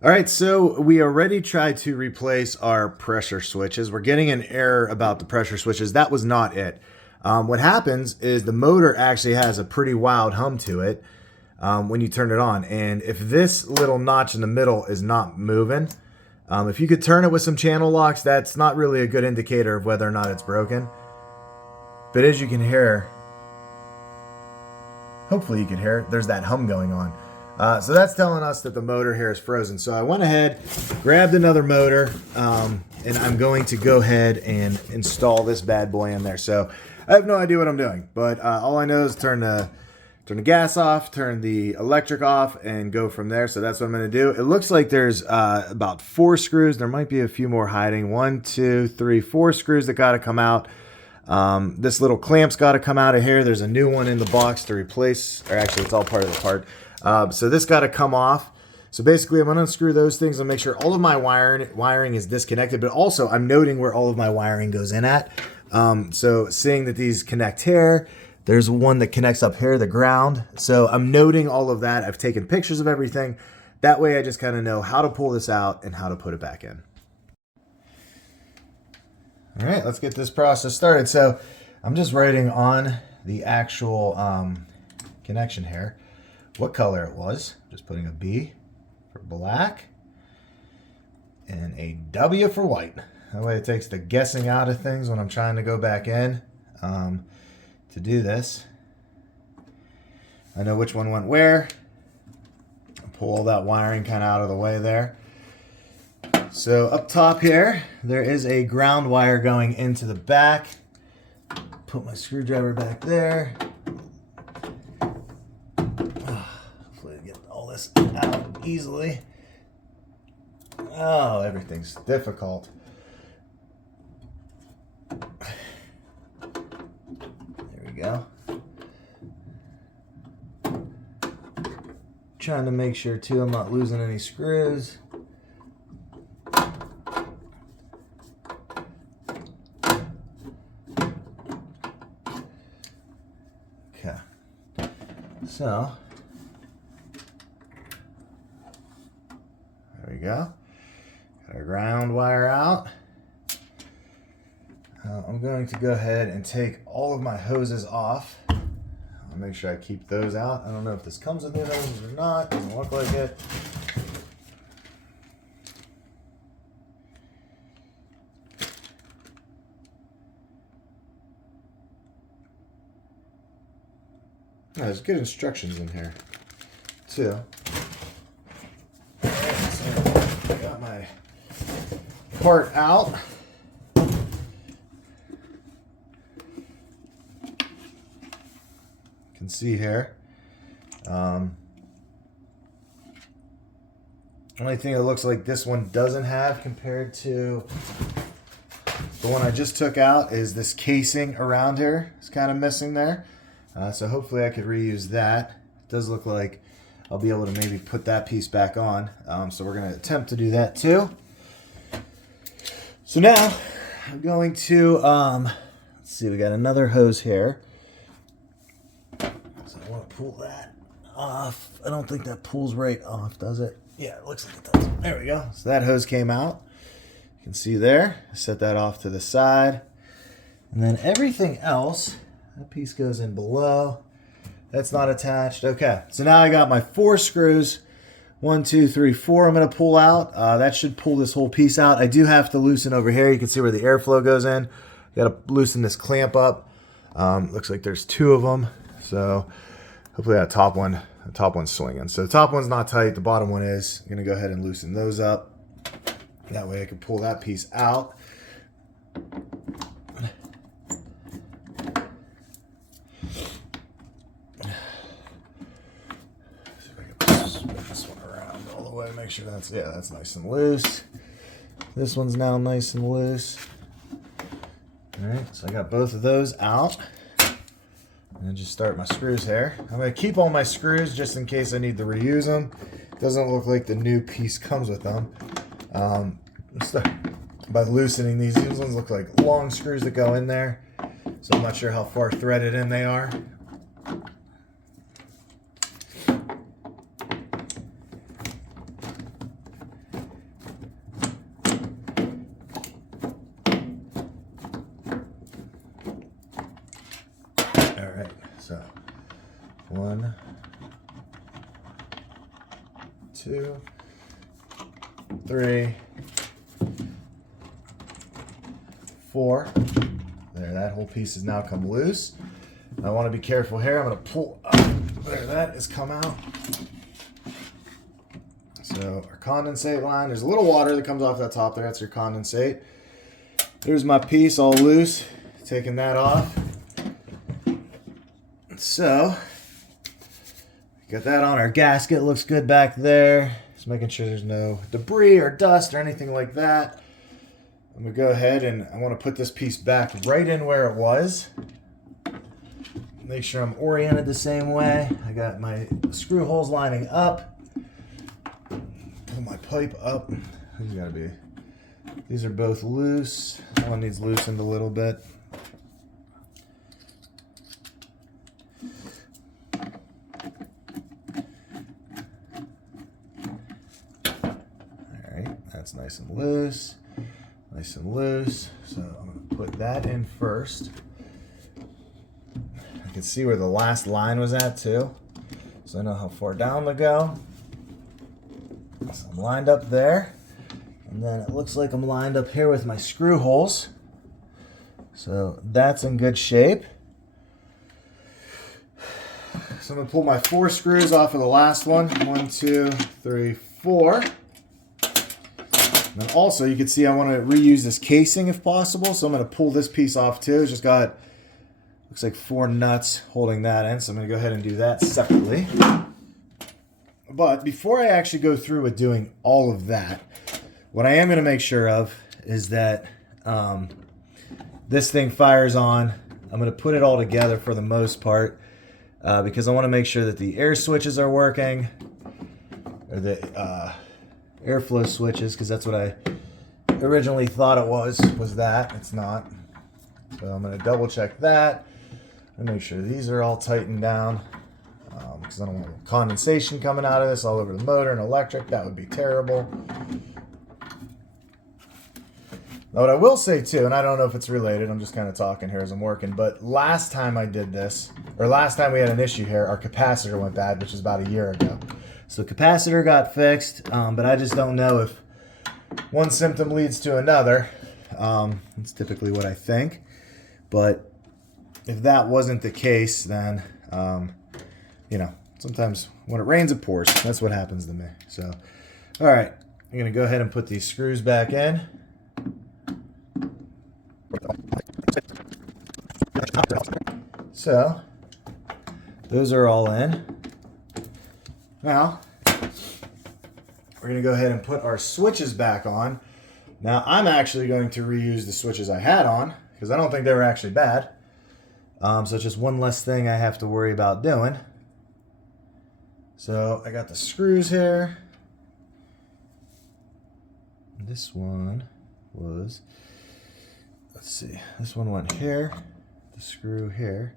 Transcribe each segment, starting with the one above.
All right, so we already tried to replace our pressure switches. We're getting an error about the pressure switches. That was not it. What happens is the motor actually has a pretty wild hum to it when you turn it on. And if this little notch in the middle is not moving, if you could turn it with some channel locks, that's not really a good indicator of whether or not it's broken. But as you can hear, hopefully you can hear it, there's that hum going on. So that's telling us that the motor here is frozen. So I went ahead, grabbed another motor, and I'm going to go ahead and install this bad boy in there. So I have no idea what I'm doing, but all I know is turn the gas off, turn the electric off, and go from there. So that's what I'm going to do. It looks like there's about 4 screws. There might be a few more hiding. 1, 2, 3, 4 screws that got to come out. This little clamp's got to come out of here. There's a new one in the box to replace, or actually it's all part of the part. So this got to come off. So basically I'm going to unscrew those things and make sure all of my wiring is disconnected, but also I'm noting where all of my wiring goes in at. So seeing that these connect here, there's one that connects up here, the ground. So I'm noting all of that. I've taken pictures of everything. That way I just kind of know how to pull this out and how to put it back in. All right, let's get this process started. So I'm just writing on the actual connection here what color it was. Just putting a B for black and a W for white. That way it takes the guessing out of things when I'm trying to go back in to do this. I know which one went where. Pull all that wiring kind of out of the way there. So up top here, there is a ground wire going into the back. Put my screwdriver back there. Hopefully I get all this out easily. Oh, everything's difficult. There we go. Trying to make sure too I'm not losing any screws. Okay. So there we go. Got our ground wire out. I'm going to go ahead and take all of my hoses off. I'll make sure I keep those out. I don't know if this comes with new hoses or not. Doesn't look like it. Oh, there's good instructions in here too. So I got my part out. Can see here. Only thing it looks like this one doesn't have compared to the one I just took out is this casing around here. It's kind of missing there. So hopefully I could reuse that. It does look like I'll be able to maybe put that piece back on. So we're going to attempt to do that too. So now I'm going to, let's see, we got another hose here. So I want to pull that off. I don't think that pulls right off, does it? Yeah, it looks like it does. There we go. So that hose came out. You can see there. Set that off to the side. And then everything else, that piece goes in below. That's not attached. Okay, so now I got my 4 screws. 1, 2, 3, 4 I'm going to pull out. That should pull this whole piece out. I do have to loosen over here. You can see where the airflow goes in. Got to loosen this clamp up. Looks like there's 2 of them. So hopefully that top one's swinging. So the top one's not tight. The bottom one is. I'm going to go ahead and loosen those up. That way I can pull that piece out. Make sure that's nice and loose. This one's now nice and loose. All right, so I got both of those out. And just start my screws here. I'm going to keep all my screws just in case I need to reuse them. Doesn't look like the new piece comes with them. Start by loosening these. These ones look like long screws that go in there. So I'm not sure how far threaded in they are. So 1, 2, 3, 4. There, that whole piece has now come loose. I want to be careful here. I'm going to pull up. There, that has come out. So our condensate line, there's a little water that comes off that top there. That's your condensate. There's my piece all loose. Taking that off. So, got that on our gasket. Looks good back there. Just making sure there's no debris or dust or anything like that. I'm going to go ahead and I want to put this piece back right in where it was. Make sure I'm oriented the same way. I got my screw holes lining up. Pull my pipe up. These gotta be. These are both loose. One needs loosened a little bit. Alright, that's nice and loose. Nice and loose. So I'm going to put that in first. I can see where the last line was at too. So I know how far down to go. So I'm lined up there. And then it looks like I'm lined up here with my screw holes. So that's in good shape. So I'm going to pull my 4 screws off of the last one. 1, 2, 3, 4. And then also you can see I want to reuse this casing if possible. So I'm going to pull this piece off too. It's just got, looks like 4 nuts holding that in. So I'm going to go ahead and do that separately. But before I actually go through with doing all of that, what I am going to make sure of is that this thing fires on. I'm going to put it all together for the most part because I want to make sure that the air switches are working, or the airflow switches, because that's what I originally thought it was that. It's not. So I'm going to double check that and make sure these are all tightened down, because I don't want condensation coming out of this all over the motor and electric. That would be terrible. Now what I will say too, and I don't know if it's related, I'm just kind of talking here as I'm working, but last time I did this, or last time we had an issue here, our capacitor went bad, which was about a year ago. So capacitor got fixed, but I just don't know if one symptom leads to another. That's typically what I think. But if that wasn't the case, then, you know, sometimes when it rains, it pours. That's what happens to me. So, all right, I'm going to go ahead and put these screws back in. So, those are all in. Now, we're going to go ahead and put our switches back on. Now, I'm actually going to reuse the switches I had on because I don't think they were actually bad. So it's just one less thing I have to worry about doing. So I got the screws here. This one was, let's see, this one went here, the screw here.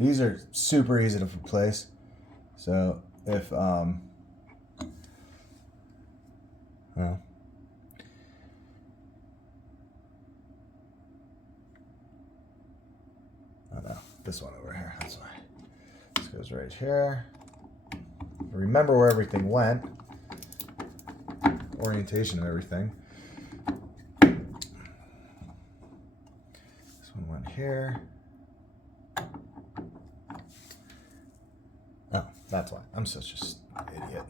These are super easy to replace. So if, well, oh no, this one over here, that's why. This goes right here. Remember where everything went. Orientation of everything. This one went here. Oh, that's why. I'm such an idiot.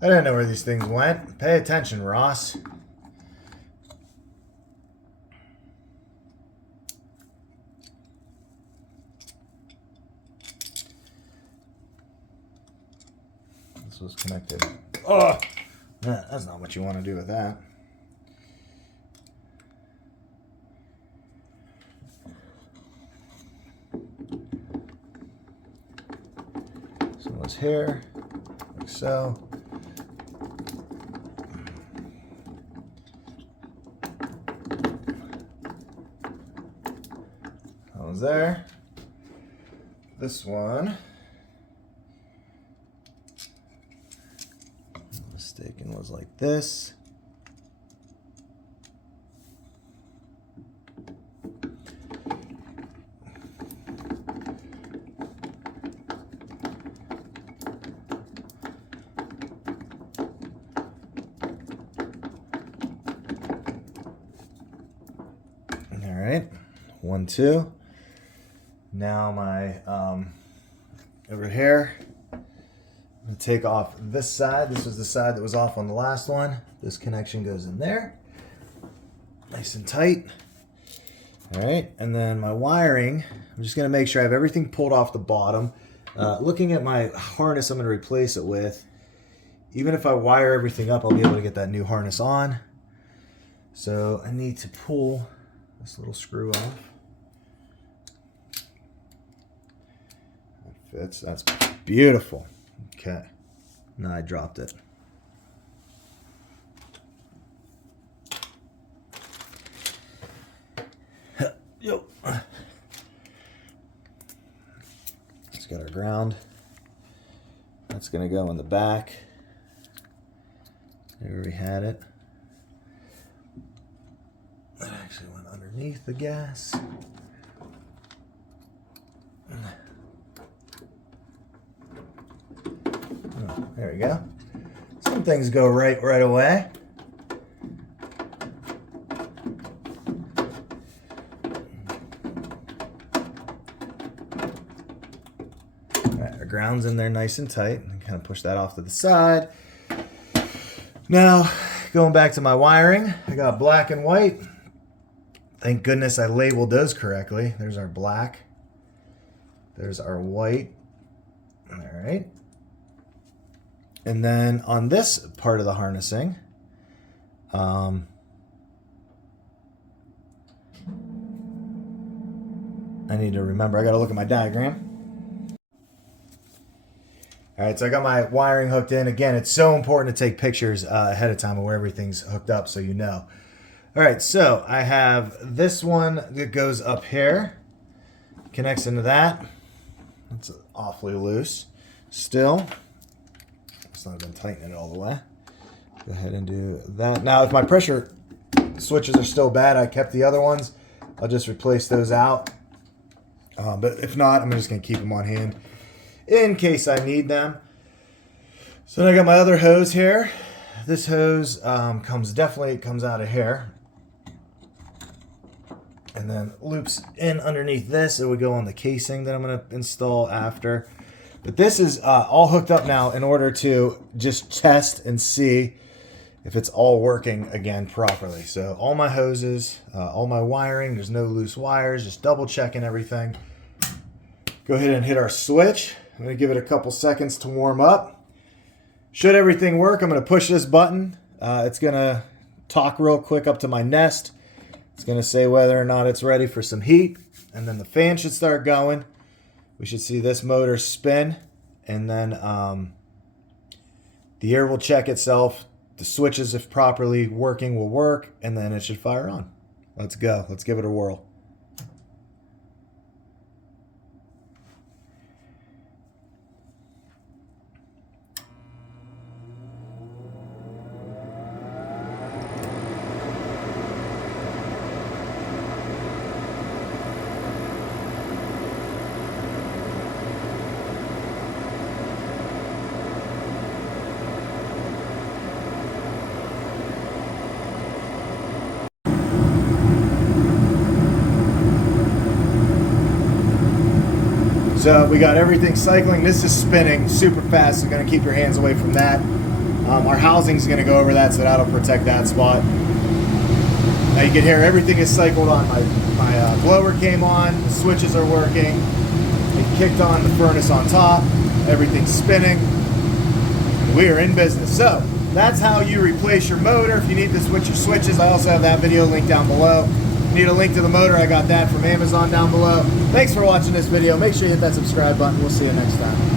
I didn't know where these things went. Pay attention, Ross. This was connected. Oh, yeah, that's not what you want to do with that. So it was here, like so. one's there. This one, if I'm mistaken, was like this. All right, 1, 2. Now my over here, I'm gonna take off this side. This was the side that was off on the last one. This connection goes in there, nice and tight. All right, and then my wiring, I'm just gonna make sure I have everything pulled off the bottom. Looking at my harness I'm gonna replace it with, even if I wire everything up, I'll be able to get that new harness on. So I need to pull this little screw off. That fits. That's beautiful. Okay. Now I dropped it. Yo. Let's get our ground. That's going to go in the back. There we had it. That actually went underneath the gas. Oh, there we go. Some things go right away. All right, our ground's in there nice and tight. And kind of push that off to the side. Now, going back to my wiring, I got black and white. Thank goodness I labeled those correctly. There's our black. There's our white. All right. And then on this part of the harnessing, I need to remember, I got to look at my diagram. All right, so I got my wiring hooked in. Again, it's so important to take pictures ahead of time of where everything's hooked up so you know. All right, so I have this one that goes up here, connects into that. That's awfully loose still. It's not been tightening it all the way. Go ahead and do that. Now, if my pressure switches are still bad, I kept the other ones. I'll just replace those out. But if not, I'm just gonna keep them on hand in case I need them. So then I got my other hose here. This hose definitely comes out of here. And then loops in underneath this. It would go on the casing that I'm gonna install after. But this is all hooked up now in order to just test and see if it's all working again properly. So all my hoses, all my wiring, there's no loose wires, just double checking everything. Go ahead and hit our switch. I'm gonna give it a couple seconds to warm up. Should everything work, I'm gonna push this button. It's gonna talk real quick up to my Nest. It's gonna say whether or not it's ready for some heat, and then the fan should start going. We should see this motor spin, and then the air will check itself. The switches, if properly working, will work, and then it should fire on. Let's go. Let's give it a whirl. So we got everything cycling. This is spinning super fast, so gonna keep your hands away from that. Our housing's gonna go over that, so that'll protect that spot. Now you can hear everything is cycled on. My blower came on, the switches are working. It kicked on the furnace on top, everything's spinning. We are in business. So that's how you replace your motor. If you need to switch your switches, I also have that video linked down below. Need a link to the motor, I got that from Amazon down below. Thanks for watching this video. Make sure you hit that subscribe button. We'll see you next time.